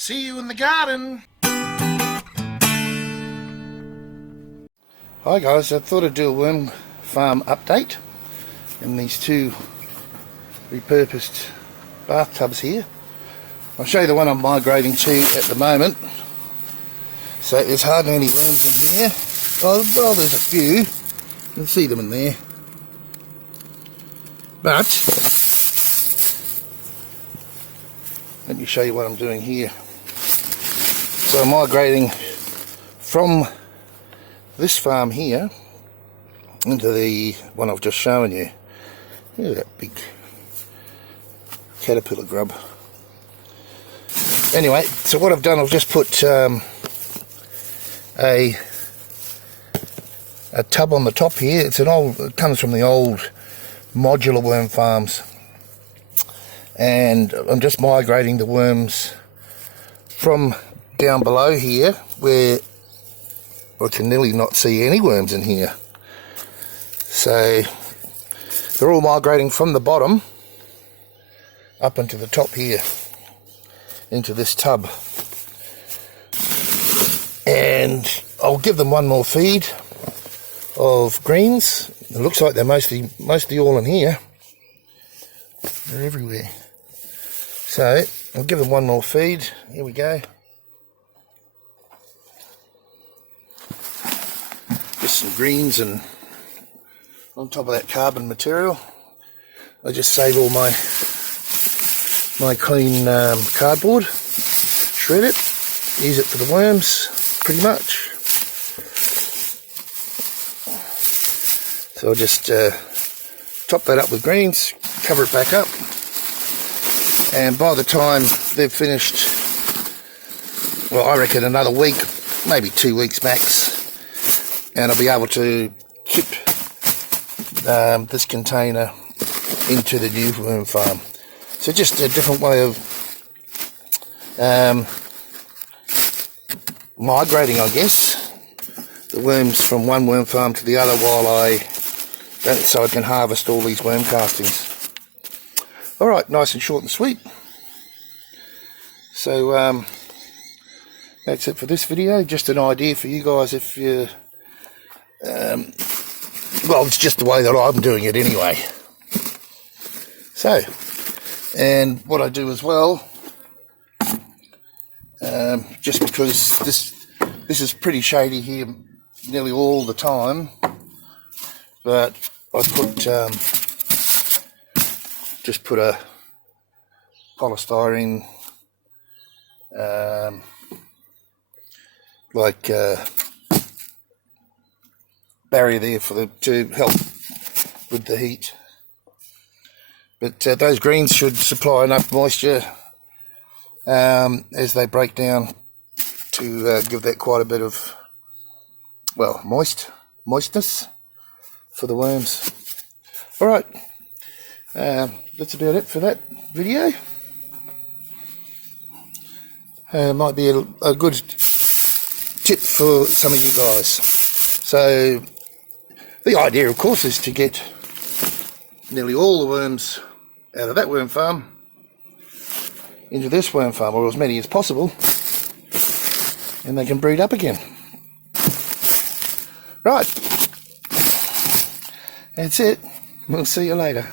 See you in the garden. Hi guys, I thought I'd do a worm farm update in these two repurposed bathtubs here. I'll show you the one I'm migrating to at the moment. So there's hardly any worms in here. Well, there's a few. You can see them in there. But let me show you what I'm doing here. So I'm migrating from this farm here into the one I've just shown you. Look at that big caterpillar grub. Anyway, so what I've done, I've just put a tub on the top here. It's it comes from the old modular worm farms, and I'm just migrating the worms from down below here, where I can nearly not see any worms in here. So they're all migrating from the bottom up into the top here, into this tub. And I'll give them one more feed of greens. It looks like they're mostly all in here. They're everywhere. So I'll give them one more feed. Here we go. Just some greens, and on top of that carbon material, I just save all my clean cardboard, shred it, use it for the worms pretty much. So I'll just top that up with greens, cover it back up, and by the time they've finished, well, I reckon another week, maybe 2 weeks max, and I'll be able to tip this container into the new worm farm. So just a different way of migrating, I guess, the worms from one worm farm to the other, so I can harvest all these worm castings. Alright, nice and short and sweet. So that's it for this video. Just an idea for you guys if you well, it's just the way that I'm doing it anyway. So, and what I do as well, just because this is pretty shady here nearly all the time, but I just put a polystyrene barrier there to help with the heat. But those greens should supply enough moisture as they break down to give that quite a bit of, well, moistness for the worms. Alright, that's about it for that video. Might be a good tip for some of you guys. So the idea, of course, is to get nearly all the worms out of that worm farm into this worm farm, or as many as possible, and they can breed up again. Right, that's it. We'll see you later.